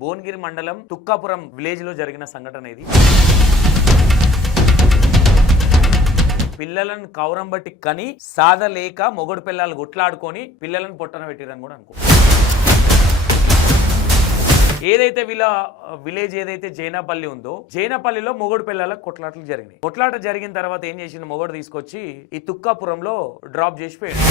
భువనగిరి మండలం తుక్కాపురం విలేజ్ లో జరిగిన సంఘటన ఇది. పిల్లలను కౌరం బట్టి కని సాధలేక మొగడు పిల్లలు గుట్లాడుకొని పిల్లలను పొట్టన పెట్టిరని కూడా అనుకో. ఏదైతే వీళ్ళ విలేజ్ ఏదైతే జైనాపల్లి ఉందో జైనాపల్లిలో మొగడు పిల్లల కొట్లాటలు జరిగినాయి. కొట్లాట జరిగిన తర్వాత ఏం చేసిండు, మొగడు తీసుకొచ్చి ఈ తుక్కాపురంలో డ్రాప్ చేసిపోయాడు.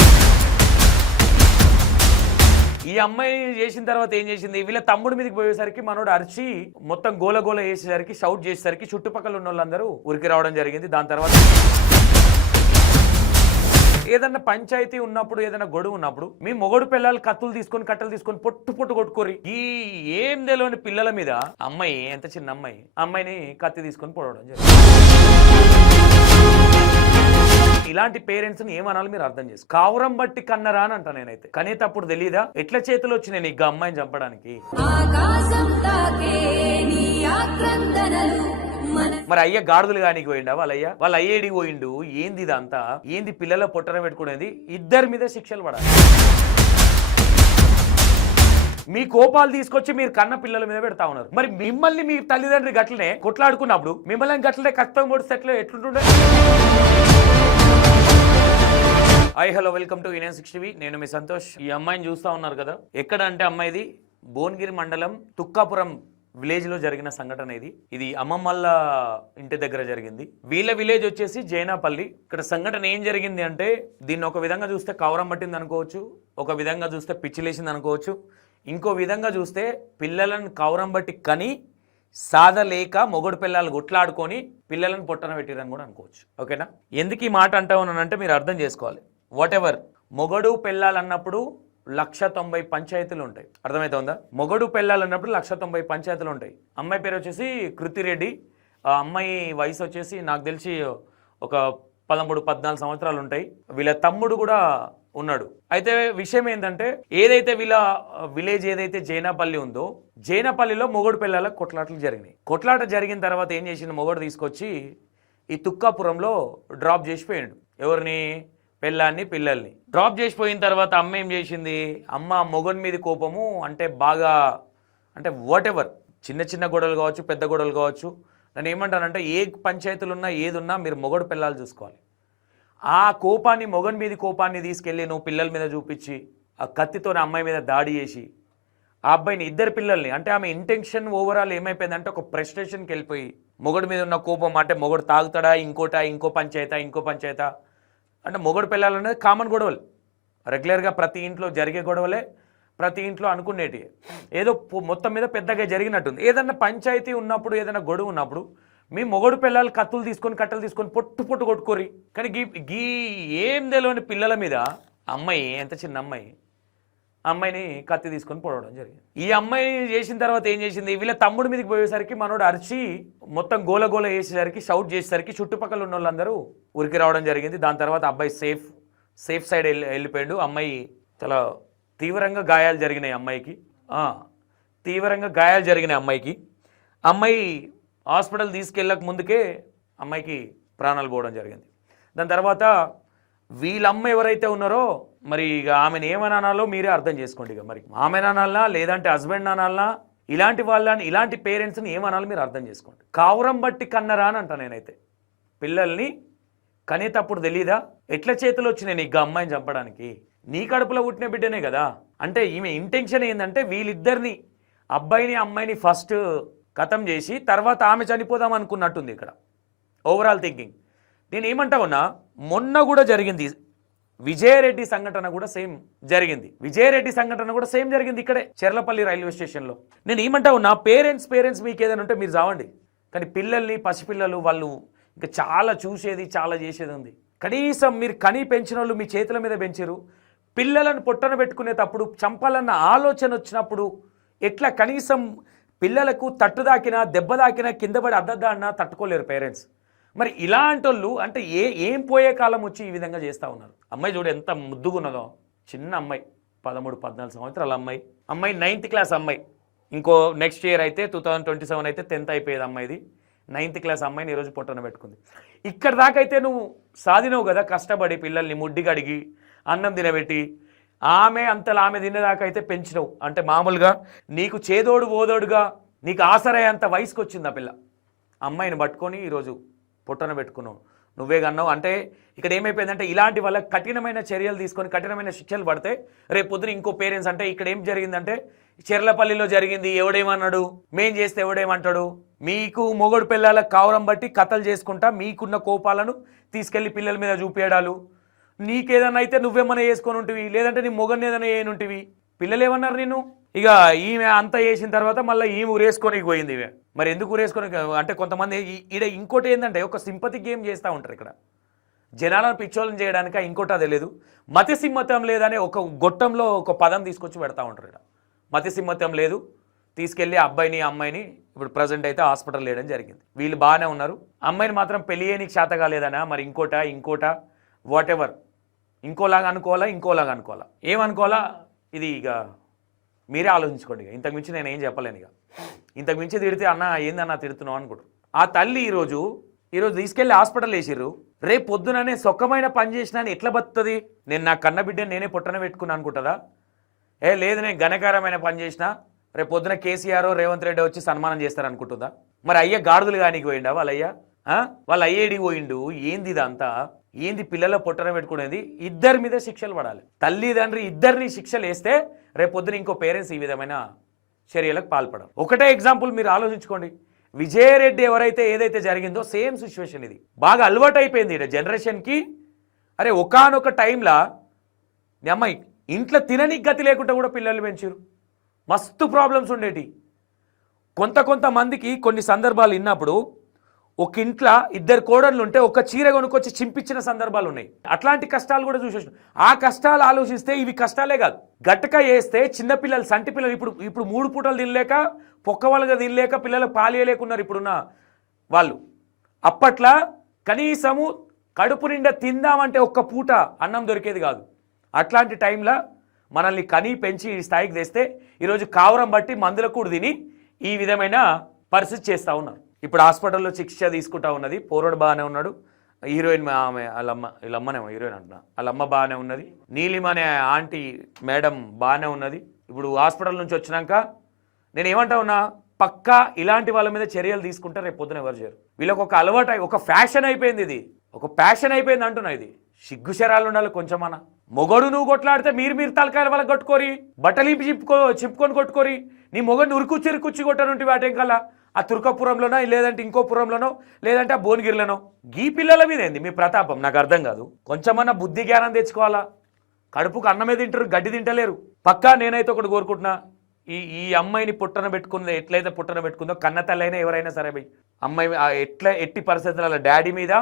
ఈ అమ్మాయి చేసిన తర్వాత ఏం చేసింది, వీళ్ళ తమ్ముడి మీదకి పోయేసరికి మనోడు అరిచి మొత్తం గోల వేసేసరికి షౌట్ చేసేసరికి చుట్టుపక్కల ఉన్న వాళ్ళందరూ ఉరికి రావడం జరిగింది. దాని తర్వాత ఏదన్నా పంచాయతీ ఉన్నప్పుడు ఏదైనా గొడవ ఉన్నప్పుడు మీ మొగడు పిల్లలు కత్తులు తీసుకొని కట్టలు తీసుకొని పొట్టు కొట్టుకోరి. ఈ ఏం తెలియని పిల్లల మీద అమ్మాయి, ఎంత చిన్న అమ్మాయిని కత్తి తీసుకొని పొడవడం జరిగింది. ఇలాంటి పేరెంట్స్ ని ఏమనాలి మీరు అర్థం చేసుకో. కావురం బట్టి కన్నరా అని అంట నేనైతే. కనేటప్పుడు తెలీదా ఎట్లా చేతులు వచ్చినాయి నీకు అమ్మాయిని చంపడానికి? మరి అయ్య గాడుదలు కానీ పోయిండా వాళ్ళ అయ్యేడికి పోయిండు. ఏంది ఇదంతా? ఏంది పిల్లల పొట్టన పెట్టుకునేది? ఇద్దరి మీద శిక్షలు పడాలి. మీ కోపాలు తీసుకొచ్చి మీరు కన్న పిల్లల మీద పెడతా ఉన్నారు. మరి మిమ్మల్ని మీ తల్లిదండ్రులు గట్లనే కొట్లాడుకున్నప్పుడు మిమ్మల్ని గట్లనే కష్టం పొడిస్తే ఎట్లుంటుండే? Hi hello welcome to Indian 6 TV. నేను మీ సంతోష్. ఈ అమ్మాయిని చూస్తా ఉన్నారు కదా, ఎక్కడ అంటే అమ్మాయిది భువనగిరి మండలం తుక్కాపురం విలేజ్ లో జరిగిన సంఘటన ఇది. ఇది అమ్మమ్మల్ల ఇంటి దగ్గర జరిగింది. వీళ్ళ విలేజ్ వచ్చేసి జైనాపల్లి. ఇక్కడ సంఘటన ఏం జరిగింది అంటే, దీన్ని ఒక విధంగా చూస్తే కవరం పట్టింది అనుకోవచ్చు, ఒక విధంగా చూస్తే పిచ్చిలేసింది అనుకోవచ్చు, ఇంకో విధంగా చూస్తే పిల్లలను కవరం బట్టి కని సాధలేక మొగడు పిల్లలు గుట్లాడుకొని పిల్లలను పొట్టన పెట్టిరని కూడా అనుకోవచ్చు. ఓకేనా? ఎందుకు ఈ మాట అంటా ఉన్నానంటే మీరు అర్థం చేసుకోవాలి. వాట్ ఎవర్ మొగడు పెళ్ళాలన్నప్పుడు 190 పంచాయతీలు ఉంటాయి. అర్థమవుతుందా? మొగడు పెళ్ళాలన్నప్పుడు 190 పంచాయతీలు ఉంటాయి. అమ్మాయి పేరు వచ్చేసి కృతిరెడ్డి. ఆ అమ్మాయి వయసు వచ్చేసి నాకు తెలిసి ఒక 13-14 సంవత్సరాలు ఉంటాయి. వీళ్ళ తమ్ముడు కూడా ఉన్నాడు. అయితే విషయం ఏంటంటే, ఏదైతే వీళ్ళ విలేజ్ ఏదైతే జైనాపల్లి ఉందో జైనాపల్లిలో మొగడు పిల్లల కొట్లాటలు జరిగినాయి. కొట్లాట జరిగిన తర్వాత ఏం చేసిండు, మొగడు తీసుకొచ్చి ఈ తుక్కాపురంలో డ్రాప్ చేసిపోయాడు. ఎవరిని? పిల్లల్ని డ్రాప్ చేసిపోయిన తర్వాత అమ్మ ఏం చేసింది, అమ్మ మొగని మీద కోపము అంటే బాగా అంటే వాట్ ఎవర్ చిన్న గొడవలు కావచ్చు, పెద్ద గొడవలు కావచ్చు, నేను ఏమంటానంటే ఏ పంచాయతీలు ఉన్నా ఏదున్నా మీరు మొగడు పిల్లలు చూసుకోవాలి. ఆ కోపాన్ని మొగని మీద కోపాన్ని తీసుకెళ్ళి నువ్వు పిల్లల మీద చూపించి ఆ కత్తితో అమ్మాయి మీద దాడి చేసి ఆ అబ్బాయిని ఇద్దరు పిల్లల్ని అంటే ఆమె ఇంటెన్షన్ ఓవరాల్ ఏమైపోయిందంటే ఒక ఫ్రస్ట్రేషన్కి వెళ్ళిపోయి మొగడు మీద ఉన్న కోపం అంటే మొగడు తాగుతాడా ఇంకో పంచాయతా అంటే మొగడు పిల్లలనేది కామన్ గొడవలు, రెగ్యులర్గా ప్రతి ఇంట్లో జరిగే గొడవలే, ప్రతి ఇంట్లో అనుకునేటి ఏదో మొత్తం మీద పెద్దగా జరిగినట్టుంది. ఏదన్నా పంచాయతీ ఉన్నప్పుడు ఏదైనా గొడవ ఉన్నప్పుడు మీ మొగడు పిల్లలు కత్తులు తీసుకొని కట్టలు తీసుకొని పొట్టు కొట్టుకోరి. కానీ గీ ఏం తెలియని పిల్లల మీద అమ్మాయి, ఎంత చిన్న అమ్మాయిని కత్తి తీసుకొని పొడవడం జరిగింది. ఈ అమ్మాయి చేసిన తర్వాత ఏం చేసింది, వీళ్ళ తమ్ముడి మీదకి పోయేసరికి మనోడు అరిచి మొత్తం గోల వేసేసరికి షౌట్ చేసేసరికి చుట్టుపక్కల ఉన్న వాళ్ళందరూ ఉరికి రావడం జరిగింది. దాని తర్వాత అబ్బాయి సేఫ్ సైడ్ వెళ్ళిపోయాడు. అమ్మాయి చాలా తీవ్రంగా గాయాలు జరిగినాయి అమ్మాయికి. అమ్మాయి హాస్పిటల్ తీసుకెళ్ళక ముందుకే అమ్మాయికి ప్రాణాలు పోవడం జరిగింది. దాని తర్వాత వీళ్ళమ్మ ఎవరైతే ఉన్నారో మరి ఇక ఆమెను ఏమనాలో మీరే అర్థం చేసుకోండి. ఇక మరి ఆమె అనాలనా లేదంటే హస్బెండ్ అనాలనా, ఇలాంటి పేరెంట్స్ని ఏమనాలో మీరు అర్థం చేసుకోండి. కావురం బట్టి కన్నరా అని అంట నేనైతే. పిల్లల్ని కనేటప్పుడు తెలీదా ఎట్లా చేతులు వచ్చినాయి నీకు అమ్మాయిని చంపడానికి? నీ కడుపులో పుట్టిన బిడ్డనే కదా. అంటే ఈమె ఇంటెన్షన్ ఏంటంటే వీళ్ళిద్దరిని అబ్బాయిని అమ్మాయిని ఫస్ట్ ఖతం చేసి తర్వాత ఆమె చనిపోదాం అనుకున్నట్టుంది ఇక్కడ ఓవరాల్ థింకింగ్. నేను ఏమంటా ఉన్నా, మొన్న కూడా జరిగింది విజయరెడ్డి సంఘటన కూడా సేమ్ జరిగింది ఇక్కడే చెర్లపల్లి రైల్వే స్టేషన్లో. నేను ఏమంటా ఉన్నా, పేరెంట్స్ మీకు ఏదైనా ఉంటే మీరు చావండి, కానీ పిల్లల్ని పసిపిల్లలు వాళ్ళు ఇంకా చాలా చూసేది చాలా చేసేది ఉంది. కనీసం మీరు పెంచిన వాళ్ళు మీ చేతుల మీద పెంచారు. పిల్లలను పొట్టన పెట్టుకునేటప్పుడు చంపాలన్న ఆలోచన వచ్చినప్పుడు ఎట్లా కనీసం పిల్లలకు తట్టు దాకినా దెబ్బ దాకినా కింద పడి అద్దన్నా తట్టుకోలేరు పేరెంట్స్. మరి ఇలాంటి వాళ్ళు అంటే ఏం పోయే కాలం వచ్చి ఈ విధంగా చేస్తూ ఉన్నారు. అమ్మాయి చూడు ఎంత ముద్దుగున్నదో, చిన్న అమ్మాయి 13-14 సంవత్సరాల అమ్మాయి 9th క్లాస్ అమ్మాయి. ఇంకో నెక్స్ట్ ఇయర్ అయితే 2027 అయితే 10th అయిపోయేది అమ్మాయిది. 9th క్లాస్ అమ్మాయిని ఈరోజు పొట్టన పెట్టుకుంది. ఇక్కడ దాకైతే నువ్వు సాధినవు కదా, కష్టపడి పిల్లల్ని ముడ్డి కడిగి అన్నం తినబెట్టి ఆమె అంతలా ఆమె తినేదాకా అయితే పెంచినవు. అంటే మామూలుగా నీకు చేదోడు ఓదోడుగా నీకు ఆసరయ్యేంత వయసుకు వచ్చింది ఆ పిల్ల. అమ్మాయిని పట్టుకొని ఈరోజు పొట్టన పెట్టుకున్నావు, నువ్వే కన్నావు. అంటే ఇక్కడ ఏమైపోయిందంటే ఇలాంటి వాళ్ళకి కఠినమైన చర్యలు తీసుకొని కఠినమైన శిక్షలు పడితే రేపు పొద్దున ఇంకో పేరెంట్స్ అంటే ఇక్కడ ఏం జరిగిందంటే చెర్లపల్లిలో జరిగింది, ఎవడేమన్నాడు, మేం చేస్తే ఎవడేమంటాడు, మీకు మొగడు పిల్లలకు కావరం బట్టి కథలు చేసుకుంటా మీకున్న కోపాలను తీసుకెళ్లి పిల్లల మీద చూపేయడాలు, నీకేదన్నా అయితే నువ్వేమన్నా వేసుకొని ఉంటివి, లేదంటే నీ మొగని ఏదైనా వేయనుంటివి, పిల్లలు ఏమన్నారు నేను. ఇక ఈమె అంతా వేసిన తర్వాత మళ్ళీ ఈమె ఊరేసుకొని పోయింది. ఇవే మరి ఎందుకు ఊరేసుకొని అంటే కొంతమంది ఈడ ఇంకోటి ఏంటంటే ఒక సింపతి గేమ్ చేస్తూ ఉంటారు ఇక్కడ, జనాలను పిచ్చోళ్ళని చేయడానికి. ఇంకోటి అదే లేదు, మతిసిమ్మతం లేదనే ఒక గొట్టంలో ఒక పదం తీసుకొచ్చి పెడతా ఉంటారు ఇక్కడ. మతిసిమ్మతం లేదు, తీసుకెళ్ళి అబ్బాయిని అమ్మాయిని ఇప్పుడు ప్రజెంట్ అయితే హాస్పిటల్ వేయడం జరిగింది. వీళ్ళు బాగానే ఉన్నారు, అమ్మాయిని మాత్రం పెళ్లి చేయనికి చేత కాలేదనా మరి ఇంకోట వాట్ ఎవర్, ఇంకోలాగా అనుకోవాలా ఏమనుకోవాలా ఇది ఇక మీరే ఆలోచించుకోండి. ఇక ఇంతకుమించి నేను ఏం చెప్పలేను. ఇక ఇంతకుమించి తిడితే అన్న ఏందన్నా తిడుతున్నావు అనుకుంటారు. ఆ తల్లి ఈరోజు తీసుకెళ్ళి హాస్పిటల్ వేసిర్రు, రేపు పొద్దుననే సొక్కమైన పని చేసినా ఎట్లా బతుకుతుంది. నేను నా కన్న బిడ్డని నేనే పొట్టన పెట్టుకున్నా అనుకుంటుందా? లేదు నేను ఘనకారమైన పని చేసినా రేపు పొద్దున కేసీఆర్ రేవంత్ రెడ్డి వచ్చి సన్మానం చేస్తారనుకుంటుందా? మరి అయ్య గాడిదలు కానీ పోయిండా వాళ్ళ అయ్యేడికి పోయిండు. ఏంది ఇదంతా, ఏంది పిల్లల పొట్టన పెట్టుకునేది? ఇద్దరి మీద శిక్షలు పడాలి. తల్లిదండ్రి ఇద్దరిని శిక్షలు వేస్తే రేపు పొద్దున ఇంకో పేరెంట్స్ ఈ విధమైన చర్యలకు పాల్పడరు. ఒకటే ఎగ్జాంపుల్ మీరు ఆలోచించుకోండి. విజయరెడ్డి ఎవరైతే ఏదైతే జరిగిందో సేమ్ సిచ్యువేషన్ ఇది. బాగా అలవాటు అయిపోయింది ఇక్కడ జనరేషన్కి. అరే ఒకానొక టైంలో నీ అమ్మాయి ఇంట్లో తిననికి గతి లేకుండా కూడా పిల్లలు పెంచారు. మస్తు ప్రాబ్లమ్స్ ఉండేటి. కొంతమందికి కొన్ని సందర్భాలు విన్నప్పుడు ఒక ఇంట్లో ఇద్దరు కోడళ్ళు ఉంటే ఒక చీర కొనుక్కొచ్చి చింపించిన సందర్భాలు ఉన్నాయి. అట్లాంటి కష్టాలు కూడా చూసేసాం. ఆ కష్టాలు ఆలోచిస్తే ఇవి కష్టాలే కాదు. గట్టక వేస్తే చిన్నపిల్లలు సంటి పిల్లలు ఇప్పుడు 3 పూటలు తినలేక పొక్కవాళ్ళుగా తినలేక పిల్లలకు పాలియలేకున్నారు ఇప్పుడున్న వాళ్ళు. అప్పట్లో కనీసము కడుపు నిండా తిందామంటే ఒక్క పూట అన్నం దొరికేది కాదు. అట్లాంటి టైంలో మనల్ని కనీ పెంచి ఈ స్థాయికి తెస్తే ఈరోజు కావరం బట్టి మందుల కూడా తిని ఈ విధమైన పరిస్థితి చేస్తూ ఉన్నారు. ఇప్పుడు హాస్పిటల్లో చికిత్స తీసుకుంటా ఉన్నది. పోరడు బాగానే ఉన్నాడు. హీరోయిన్ ఆమె వీళ్ళమ్మనేమో హీరోయిన్ అంటున్నా, వాళ్ళమ్మ బాగానే ఉన్నది. నీలిమ అనే ఆంటీ మేడం బాగానే ఉన్నది. ఇప్పుడు హాస్పిటల్ నుంచి వచ్చినాక నేను ఏమంటా ఉన్నా, పక్కా ఇలాంటి వాళ్ళ మీద చర్యలు తీసుకుంటే రేపు పొద్దున ఎవరు చేయరు. వీళ్ళకి ఒక అలవాటు, ఒక ఫ్యాషన్ అయిపోయింది. ఇది ఒక ప్యాషన్ అయిపోయింది అంటున్నా. ఇది సిగ్గు శరాలు ఉండాలి కొంచెమన్నా. మొగడు నువ్వు కొట్లాడితే మీరు తలకాయల వాళ్ళకి కొట్టుకోరి, బట్టలు చింపుకొని కొట్టుకోరి. నీ మొగడిని ఉరుకుచ్చి కొట్టనుంటి వాటేంకల్లా ఆ తుర్కపురంలోనో లేదంటే ఇంకో పురంలోనో లేదంటే ఆ భువనగిరిలోనో. గీ పిల్లల మీద ఏంది మీ ప్రతాపం? నాకు అర్థం కాదు. కొంచెమన్నా బుద్ధి జ్ఞానం తెచ్చుకోవాలా. కడుపుకు అన్నమే తింటారు, గడ్డి తింటలేరు. పక్కా నేనైతే ఒకటి కోరుకుంటున్నా, ఈ అమ్మాయిని పుట్టన పెట్టుకుందో ఎట్లయితే పుట్టన పెట్టుకుందో కన్న తల్లైనా ఎవరైనా సరే భయ్ అమ్మాయి ఎట్టి పరిస్థితుల డాడీ మీద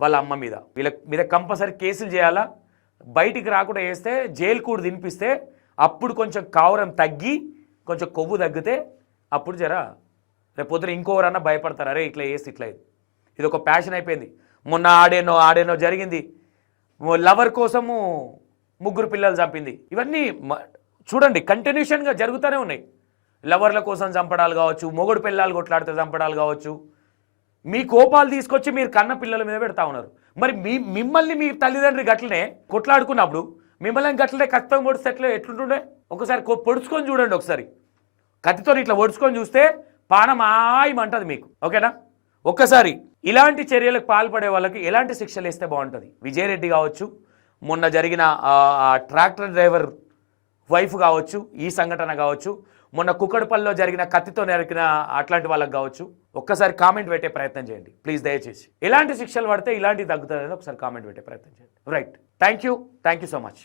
వాళ్ళ అమ్మ మీద వీళ్ళ మీద కంపల్సరీ కేసులు చేయాలా. బయటికి రాకుండా వేస్తే జైలు కూడా తినిపిస్తే అప్పుడు కొంచెం కావరం తగ్గి కొంచెం కొవ్వు తగ్గితే అప్పుడు జరా రేపు పొద్దున ఇంకోవరన్నా భయపడతారు. అరే ఇట్లా వేసి ఇట్లా ఇది ఒక ప్యాషన్ అయిపోయింది. మొన్న ఆడేనో జరిగింది. లవర్ కోసము 3 పిల్లలు చంపింది. ఇవన్నీ చూడండి కంటిన్యూషన్గా జరుగుతూనే ఉన్నాయి. లవర్ల కోసం చంపడాలు కావచ్చు, మొగుడు పిల్లలు కొట్లాడితే చంపడాలు కావచ్చు. మీ కోపాలు తీసుకొచ్చి మీరు కన్న పిల్లల మీద పెడతా ఉన్నారు. మరి మిమ్మల్ని మీ తల్లిదండ్రి గట్లనే కొట్లాడుకున్నప్పుడు మిమ్మల్ని గట్లనే కత్తితో పొడిస్తే ఎట్లుంటుండే? ఒకసారి పొడుచుకొని చూడండి. ఒకసారి కత్తితో ఇట్లా పొడుచుకొని చూస్తే పానమాయమంటది మీకు. ఓకేనా? ఒక్కసారి ఇలాంటి చర్యలకు పాల్పడే వాళ్ళకి ఎలాంటి శిక్షలు వేస్తే బాగుంటుంది? విజయరెడ్డి కావచ్చు, మొన్న జరిగిన ట్రాక్టర్ డ్రైవర్ వైఫ్ కావచ్చు, ఈ సంఘటన కావచ్చు, మొన్న కుక్కడపల్లిలో జరిగిన కత్తితో నరికిన అట్లాంటి వాళ్ళకి కావచ్చు. ఒక్కసారి కామెంట్ పెట్టే ప్రయత్నం చేయండి ప్లీజ్. దయచేసి ఎలాంటి శిక్షలు పడితే ఇలాంటివి తగ్గుతుందని ఒకసారి కామెంట్ పెట్టే ప్రయత్నం చేయండి. Right. Thank you so much.